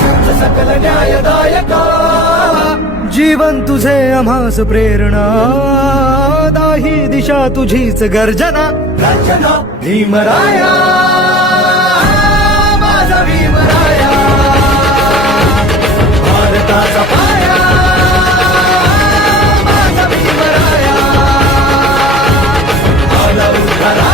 सकल न्यायदायका जीवन तुझे आम्हास प्रेरणा. दाही दिशा तुझीच गर्जना. भीमराया. माझा भीमराया. भारताचा पाया. माझा भीमराया. आला उद्धाराया